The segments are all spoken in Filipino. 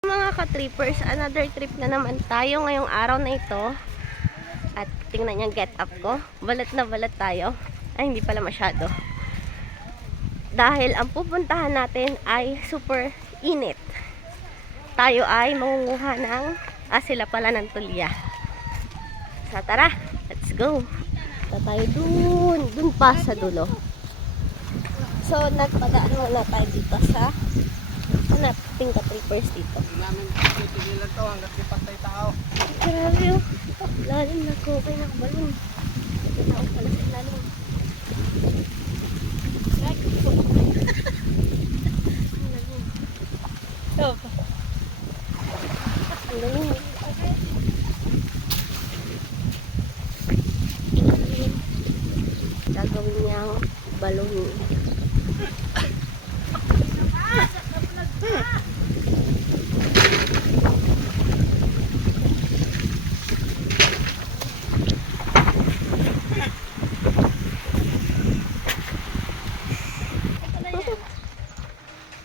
Mga ka-trippers, another trip na naman tayo ngayong araw na ito. At tingnan yung get up ko. Balat na balat tayo. Ay, hindi pala masyado. Dahil ang pupuntahan natin ay super init. Tayo ay mangunguha ng, ah sila pala ng tulya. Sa tara, let's go. Sa tayo dun, dun pa sa dulo. So, nagpadaan muna tayo dito sa hanapin ka trippers dito. namin titigilan to hanggat di patay tao. Grabe oh. Lalim na ko. Okay na balon. Tao pala sa lalim. Gagawin niyang balon.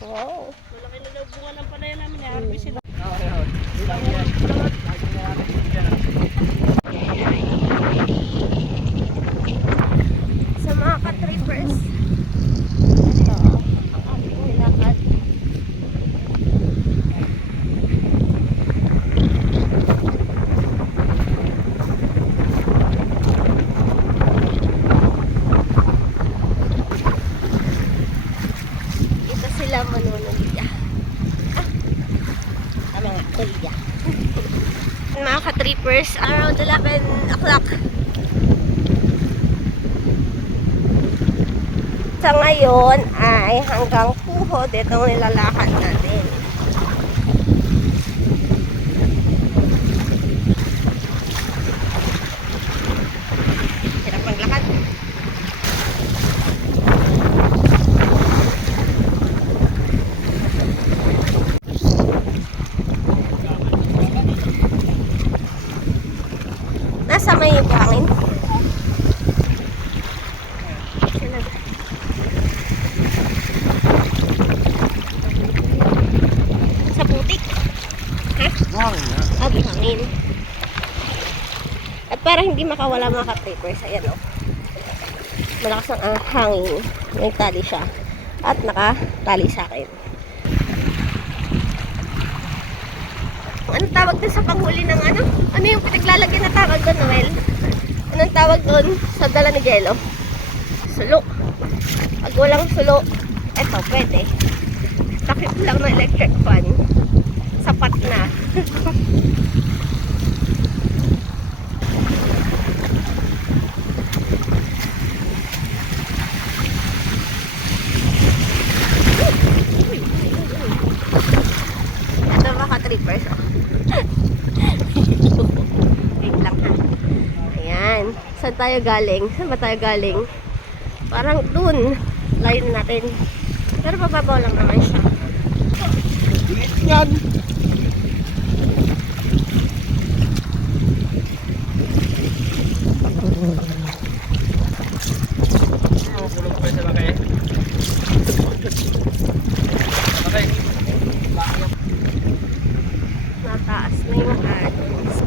Wow. Malaki na daw bunga ng panaya namin. eh. Harvest sila. Oo, yun. Ilang yan. Lagi na namin yan. Sa mga ka-trippers, ito ang ating nilakad. Sila manunulya. Ah, mga tulya. mga ka-trippers, around 11 o'clock sa ngayon ay hanggang puho dito nilalakad natin. Nasa may buhangin. Sila. Sa putik. Ha? Buhangin na. Ah, buhangin. At para hindi makawala mga ka-papers, ayan o. Malakas ang hangin. May tali siya. At nakatali sa akin. Anong tawag doon sa panghuli ng ano? Ano yung pinaglalagyan na tawag doon, Noel? Anong tawag doon sa dala ni Jello? Sulo. Pag walang sulo, eto, pwede. Takip lang ng electric fan. Sapat na. Ito mga trippers. Oh. Wait lang ha. Ayan. Saan tayo galing? Saan ba tayo galing? Parang dun. Line natin. Pero pababaw lang naman siya. Yan. Kulong pa sa bakay. Bakay. Nataas na yung ads.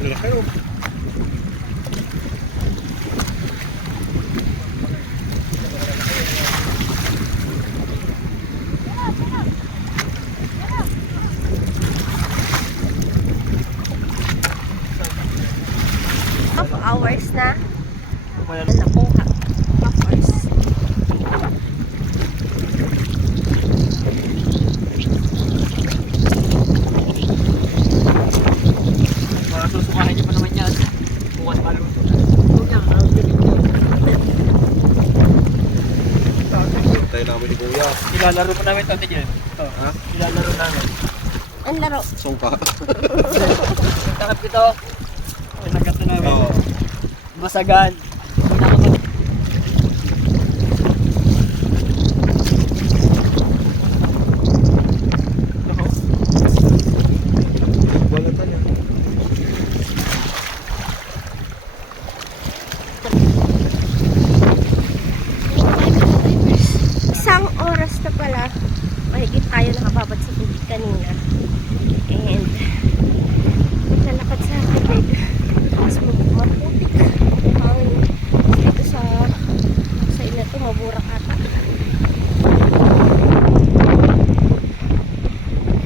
Laki oh. Half hours na. Wala Ano nakuha. Half hours. Para susukahin niyo pa naman yan. Bukas pa naman. Tayo namin ni Kuya. Ilalaro pa namin ito, Tigil. Ito. Ha? Ilalaro namin. Ang laro. Sungka. Takap ito. Pinagat na namin. Oo. Basagan. hindi tayo nakababad sa tubig kanina. And maglalakad sa tubig. Tapos maputik. Ang dito sa sa ina to maburak ata.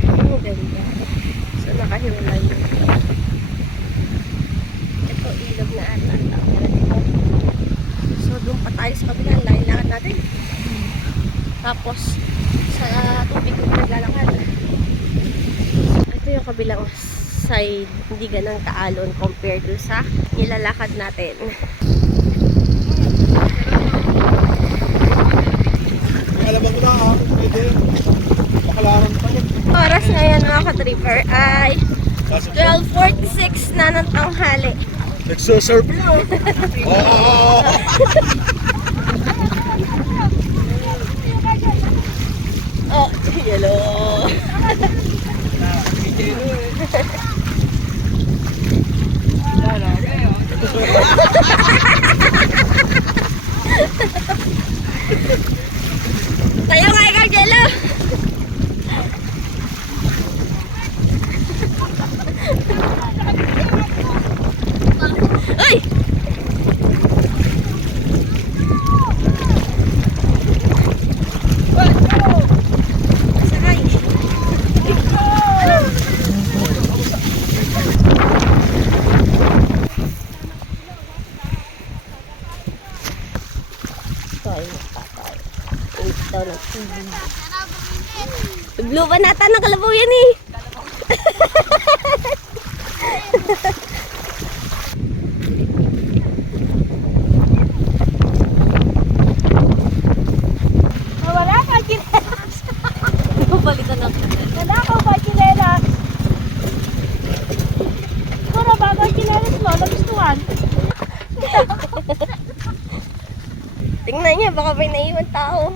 Ang ganda. So nakahiwalay yun. Ito ilog na ata. Meron dito. So doon pa tayo sa kabila. Lain lakad natin. Tapos sa tubig ko naglalakad. Ito yung kabilang side, hindi ganang taalon compared to sa nilalakad natin. Alam mo na ha, pwede. Makalaran pa yun. Oras ngayon mga ka-tripper ay Kaso 12.46 na ng tanghali. nagsaserve yun. Oo. Oh, Blue ba nata ng kalabaw yan eh? Wala ka kinelas. Palitan ako. Wala ka ba kinelas? Puro bago ang kinelas mo, nagustuhan. Tingnan niya, baka may naiwan tao.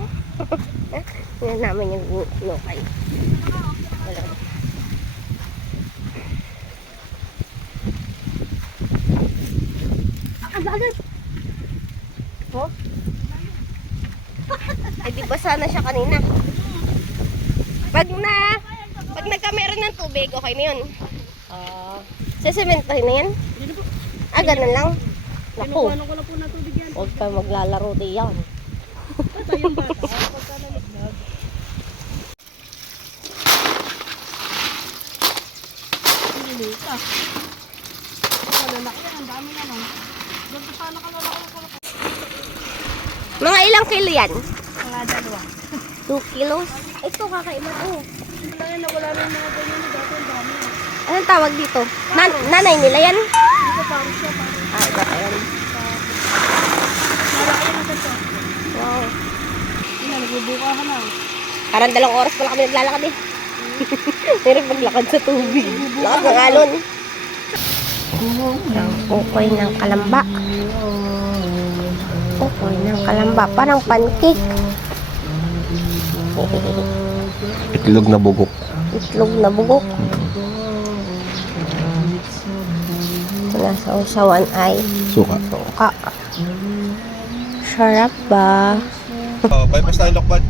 Tingnan namin yung nukay. Ang dagat! Oh? Ay, di ba sana siya kanina? Pag na, pag nagkamera ng tubig, okay na yun. Ah, sa sementohin na yan? Ah, ganun lang. Naku. Pinukuhanan ko na po na tubig yan. Huwag ka maglalaro diyan. Ito yung bata. Pagka nalaglag. Hindi nita. Malalaki yan, ang dami naman. Na. Mga ilang kilo yan? Mga dalawa. 2 kilos? Ito kakaiba to. Yan, nawala na yung mga ganyan na dati ang dami. Anong tawag dito? Nan nanay nila yan? Dito parang siya, Ah, iba pa yan. malaki na. Wow. Ina, nagbubuka ka na. Parang dalawang oras pala kami naglalakad eh. Meron paglakad sa tubig. Lakad ng alon. Ang ukoy ng kalamba. Ukoy ng kalamba. Parang pancake. Itlog na bugok. Itlog na bugok. Nasa usawan ay Suka. suka. Sarap ba? Uh, bypass tayo lokbad.